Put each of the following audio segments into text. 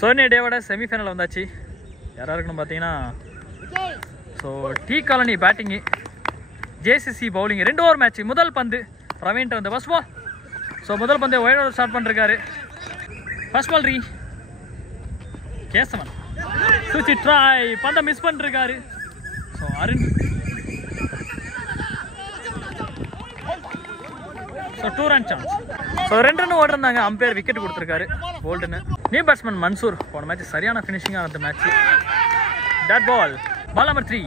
Sony டேவோட semi-final வந்தாச்சு. யாராக இருக்குன்னு பார்த்தீங்கன்னா so T colony batting, JCC bowling. 2 over match. முதல் பந்து பிரவீன் வந்து ஃபர்ஸ்ட் பால். ஸோ முதல் பந்து ஒயிட் ஓவர் ஸ்டார்ட் பண்ணிருக்காரு. ஃபர்ஸ்ட் பால் கேசவன் சுச்சி ட்ரை பந்தை மிஸ் பண்ணிருக்காரு. So Arun so 2 run chance. So 2 run ஓடுறாங்க. அம்பையர் விக்கெட் கொடுத்துருக்காரு போல்டுன்னு. நியூ பேட்ஸ்மேன் மன்சூர் போன மேட்ச் சரியான ஃபினிஷிங்காக இருந்த match. Dot ball number 3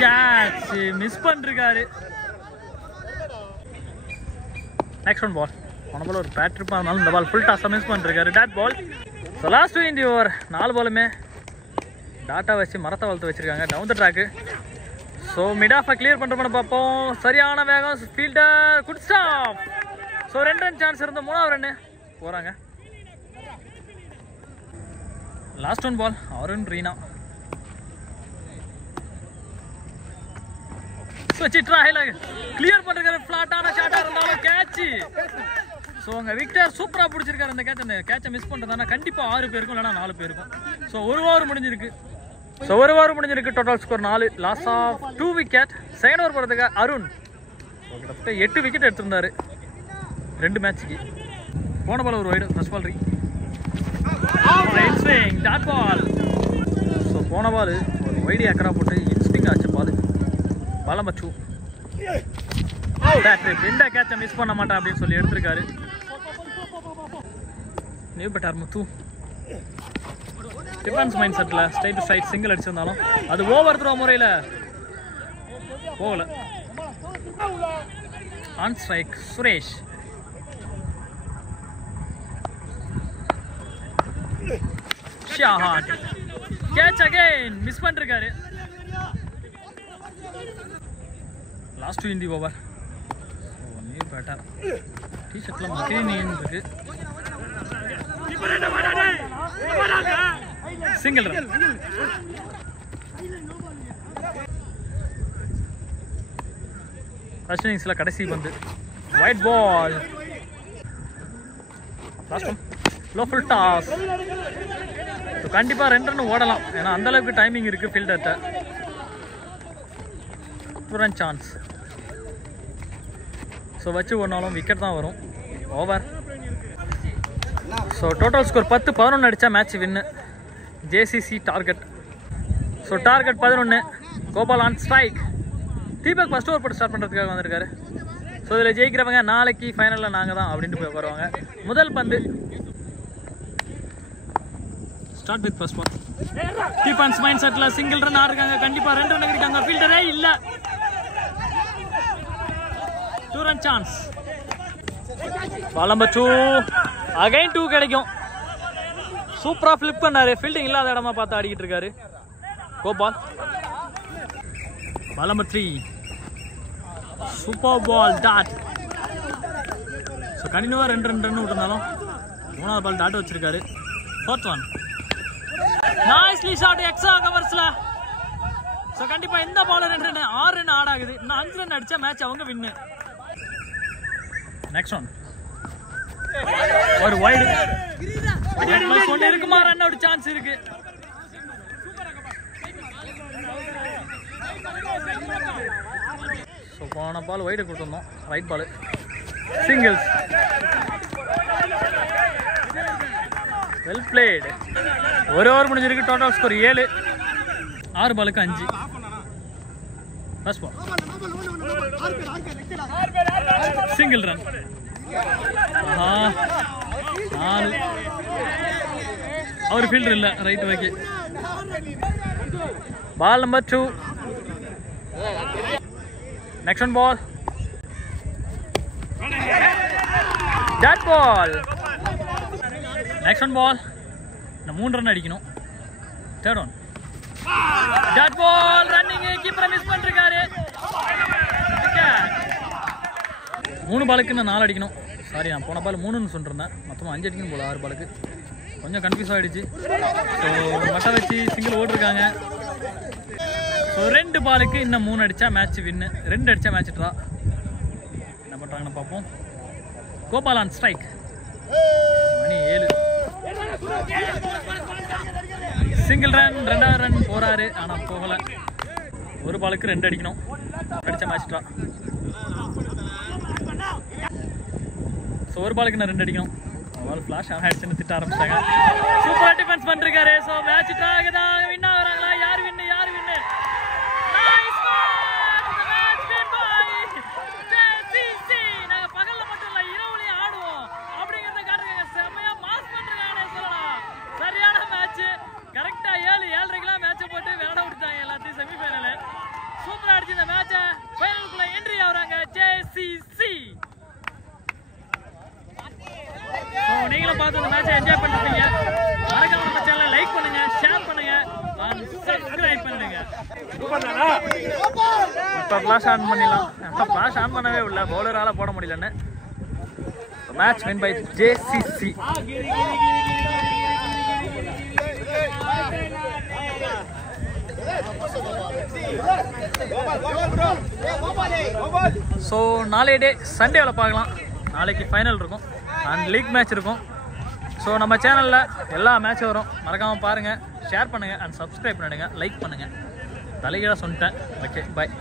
catch miss பண்ணிருக்காரு. Next one ball. போன பால் ஒரு பேட் ட்ரிப்பாக இருந்தாலும் இந்த பால் ஃபுல் டாஸாக மிஸ் பண்ணிருக்காரு. Dot ball. ஸோ லாஸ்ட் இந்த ஓவர் 4 பாலுமே டாட்டா வச்சு மரத்தை வளர்த்து வச்சிருக்காங்க. Down the track. So mid ஆஃபை கிளியர் பண்ணுறோம்னு பார்ப்போம். சரியான வேகம் fielder good stop. So 2 run chance இருந்த 3வது ரன்னு போகிறாங்க. Last one ball Arun Reena clear பண்ணிருக்காரு. ஃபிளாட்டான ஷாட்டா இருந்தாலும் கேட்ச். ஸோ அங்கே விக்டர் சூப்பராக பிடிச்சிருக்காரு அந்த கேட்ச். அந்த கேட்சை மிஸ் பண்ணுறதுனா கண்டிப்பாக 6 பேருக்கும் இல்லைனா 4 பேருக்கும். ஸோ 1 ஓவர் முடிஞ்சிருக்கு. Total score 4. Loss of 2 wicket. Second over போகிறதுக்கு அருண் கிட்டத்தட்ட 8 விக்கெட் எடுத்திருந்தாரு 2 மேட்சுக்கு. போன பால் ஒரு wide. First ball dot ball. So போன பால் ஒரு வைடு ஏக்கரா போட்டு இன்ஸ்டிங் ஆச்சு பால். நம்பர் 2 எந்த கேட்சை மிஸ் பண்ண மாட்டேன் அப்படின்னு சொல்லி எடுத்திருக்காரு. New batter Muthu defence mind settle straight to straight single அடிச்சிருந்தாலும் அது ஓவர் த்ரோ முறையில் போகல. On strike Suresh. ஷாஹாட் கேட்ச் அகைன் மிஸ் பண்ணிருக்காரு. லாஸ்ட் இந்த ஓவர். நியூ பேட்டர் டி-ஷர்ட்ல மக்களின் இருக்கு. Single run. ஃபர்ஸ்ட் இன்னிங்ஸ்ல கடைசி பந்து wide ball. Last one low full toss. கண்டிப்பா 2 ரன் ஓடலாம். ஏன்னா அந்த அளவுக்கு டைமிங் இருக்கு ஃபீல்டர்ட்ட. 2 ரன் சான்ஸ். ஸோ வச்சு ஓடினாலும் விக்கெட் தான் வரும். ஓவர். ஸோ டோட்டல் ஸ்கோர் 10-11 அடித்தா match win. JCC target. So target 11. Gopal on strike. Deepak first over போட்டு ஸ்டார்ட் பண்ணுறதுக்காக வந்திருக்காரு. ஸோ இதில் ஜெயிக்கிறவங்க நாளைக்கு ஃபைனலில் நாங்கள் தான் அப்படின்ட்டு போய் வருவாங்க. முதல் பந்து start with first ball. Defence mind settle single run ஆடுறாங்க. கண்டிப்பாக 2 ரன் இருக்காங்க. ஃபீல்டரே இல்லை. 2 ரன் சான்ஸ். நம்பர் 2 அகைன் 2 கிடைக்கும். சூப்பரா ஃபிளிப் பண்ணாரு. ஃபீல்டிங் இல்லாத இடமா பார்த்து ஆடிக்கிட்டு இருக்காரு Gopal. Number 3 super ball dot. So கண்டினியூவா 2 ரன் விட்டுருந்தாலும் 3வது பால் டாட் வச்சிருக்காரு. 4th one nicely shot extra கவர்ஸ்ல. ஸோ கண்டிப்பா இந்த பால் 2 ரன் 6 ரன் ஆட் ஆகுது. இன்னும் 5 ரன் அடிச்சா மேட்ச் அவங்க வின்னு. நெக்ஸ்ட் ஒன் ஒரு வைடு. ஒன்னு இருக்குமா ரன் அவுட் சான்ஸ் இருக்கு. ஸோ போன பால் வைடு கொடுத்துருந்தோம். Right ball singles. Well played. 1 over முடிஞ்சிருக்கு. Total score 7. 6 பாலுக்கு 5. First ball single run. 4. அவர் ஃபீல்டர் இல்லை. ரைட் வைக்கி. Ball number 2. Next one ball dot ball. Next one ball. 3 run அடிக்கணும். Third one dot ball. Running கீப்பரை miss பண்ணிருக்காரு. 3 பாலுக்கு இன்னும் 4 அடிக்கணும். சாரி, நான் போன பால் 3ன்னு சொல்லிருந்தேன். மொத்தமாக 5 அடிக்கணும் போல. 6 பாலுக்கு கொஞ்சம் கன்ஃபியூஸ் ஆகிடுச்சு. ஸோ மட்டை வச்சு சிங்கிள் ஓட்டிருக்காங்க. ஸோ 2 பாலுக்கு இன்னும் 3 அடித்தா மேட்ச் வின்னு. 2 அடித்தா மேட்ச் ட்ரா. என்ன பண்ணுறாங்கன்னு பார்ப்போம். Gopal on strike. Mani 7. Single run, 2வது ரன் போறாரு. ஆனா போகல. ஒரு பாலுக்கு 2 அடிக்கணும். அடிச்ச மேட்ச் ட்ரா. ஸோ ஒரு பாலுக்கு நான் 2 அடிக்கணும். பால் ஃபிளாஷ் ஆன் ஆயிடுச்சுன்னு திட்ட ஆரம்பிச்சிட்டாங்க. சூப்பரா டிஃபென்ஸ் பண்ணிருக்காரு. ஸோ மேட்ச் ட்ரா ஆகுதா? வின் ஆகுறாங்களா? யார் வின்னு? யார் வின்னு? நாங்க பகல்ல மட்டும் இல்ல, இரவுலயும் ஆடுவோம் அப்படிங்கறத காட்டுறாங்க. செம்மையா மாஸ் பண்றாங்க சொல்லலாம். சரியான மேட்ச். கரெக்டா 7:30க்குலாம் மேட்சை போட்டு விளையாட விட்டுட்டாங்க எல்லாத்தையும். செமிஃபைனல் சூப்பரா அடிச்சு இந்த மேட்சை ஃபைனலுக்குள்ள என்ட்ரி ஆகுறாங்க ஜேசிசி. நீங்களும் பார்த்து இந்த மேட்சை என்ஜாய் பண்ணிருப்பீங்க. மறக்காம நம்ம சேனலை லைக் பண்ணுங்க, ஷேர் பண்ணுங்க, சப்ஸ்கிரைப் பண்ணுங்க. இப்போ ஃபிளாஷ் ஆன் பண்ணிடலாம். ஃபிளாஷ் ஆன் பண்ணவே இல்லை, பவுலரால போட முடியலன்னு. Match win by JCC. So நாளைய டே சண்டேவில் பார்க்கலாம். நாளைக்கு ஃபைனல் இருக்கும் அண்ட் லீக் மேட்ச் இருக்கும். ஸோ நம்ம சேனலில் எல்லா மேட்சும் வரும். மறக்காமல் பாருங்கள், ஷேர் பண்ணுங்கள் அண்ட் சப்ஸ்கிரைப் பண்ணிடுங்க, லைக் பண்ணுங்கள். தலைகீழாக சொல்லிட்டேன். ஓகே, பாய்.